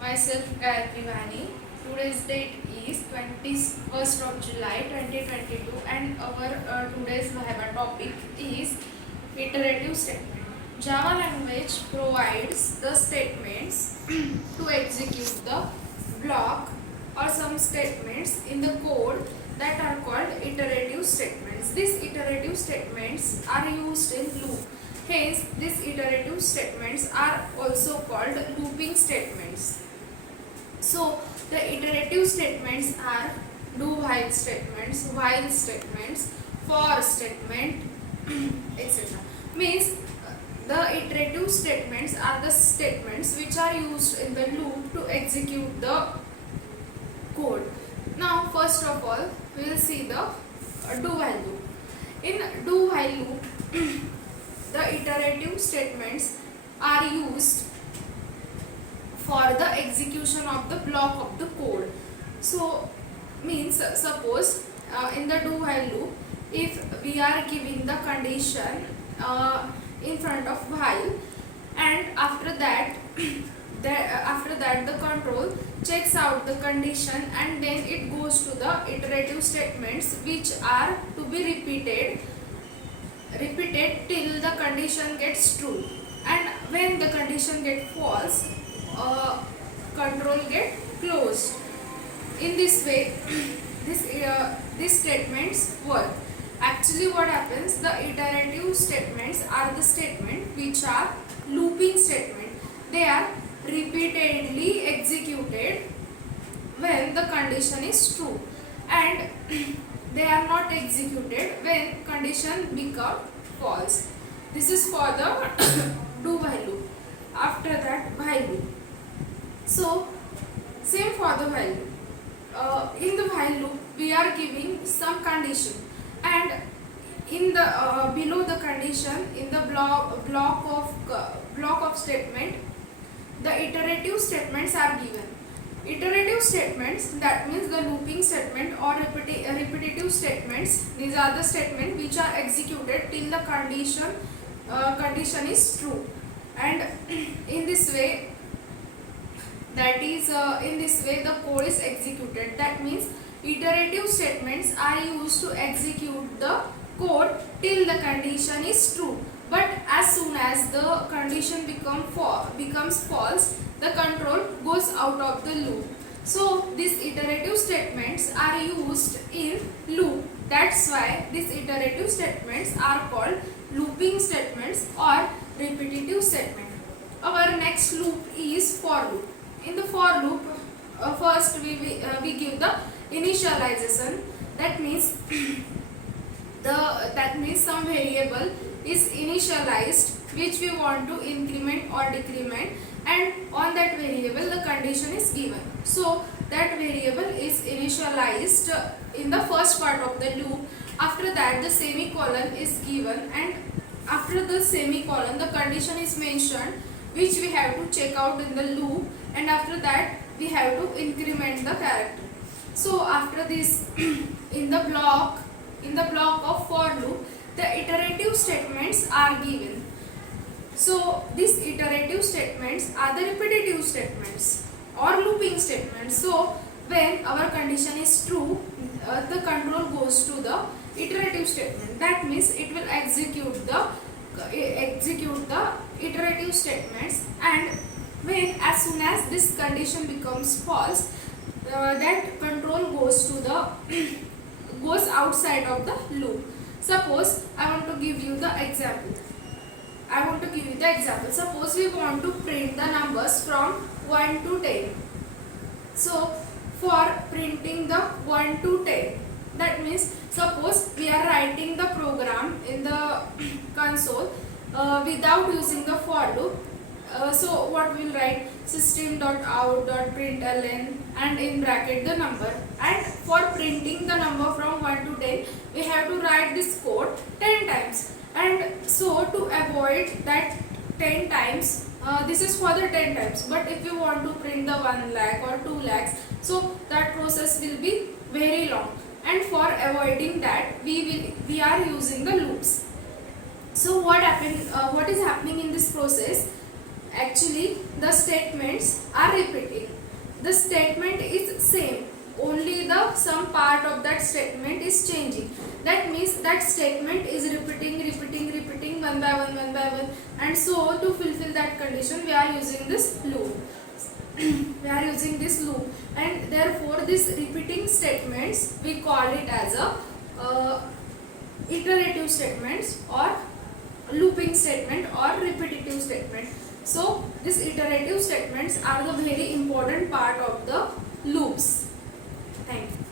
myself Gayatri Vani. Today's date is 21st of July 2022 and our today's Viva topic is iterative statement. Java language provides the statements to execute the block or some statements in the code that are called iterative statements. These iterative statements are used in loop. Hence, these iterative statements are also called looping statements. So, the iterative statements are do while statements, while statements, for statement, etc. Means the iterative statements are the statements which are used in the loop to execute the code. Now, first of all, we will see the do while loop. In do while loop, the iterative statements are used for the execution of the block of the code. So, means suppose in the do while loop, if we are giving the condition in front of while, and after that the control checks out the condition and then it goes to the iterative statements which are to be repeated till the condition gets true, and when the condition gets false, control get closed. In this way, these statements work. Actually, what happens? The iterative statements are the statement which are looping statement. They are repeatedly executed when the condition is true, and they are not executed when condition become false. This is for the do while loop. After that, while loop. So, same for the while loop. In the while loop, we are giving some condition, and in the below the condition, in the block of statement, the iterative statements are given. Iterative statements, that means the looping statement or repetitive statements. These are the statements which are executed till the condition is true, and in this way, the code is executed. That means iterative statements are used to execute the code till the condition is true, but as soon as the condition becomes false, the control goes out of the loop. So these iterative statements are used in loop. That's why these iterative statements are called looping statements or repetitive statement. Our next loop is for loop. In the for loop, first we give the initialization. That means some variable is initialized which we want to increment or decrement, and on that variable the condition is given. So that variable is initialized in the first part of the loop. After that, the semicolon is given, and after the semicolon the condition is mentioned which we have to check out in the loop, and after that we have to increment the character. So after this in the block of for loop, the iterative statements are given. So these iterative statements are the repetitive statements or looping statements. So when our condition is true, the control goes to the iterative statement. That means it will execute the iterative statements, and when as soon as this condition becomes false, that control goes outside of the loop. Suppose I want to give you the example. Suppose we want to print the numbers from 1 to 10. So for printing the 1 to 10, that means suppose we are writing the program in the console without using the for loop. So what we will write? System.out.println and in bracket the number, and for printing the number from 1 to 10 we have to write this code 10 times, and so to avoid that 10 times, this is for the 10 times, but if you want to print the 1 lakh or 2 lakhs, so that process will be very long, and for avoiding that we are using the loops. So what is happening in this process? Actually, the statements are repeating. The statement is same, only the some part of that statement is changing. That means that statement is repeating one by one, and so to fulfill that condition we are using this loop. We are using this loop, and therefore this repeating statements we call it as a iterative statements or looping statement or repetitive statement. So these iterative statements are the very important part of the loops. Thank you.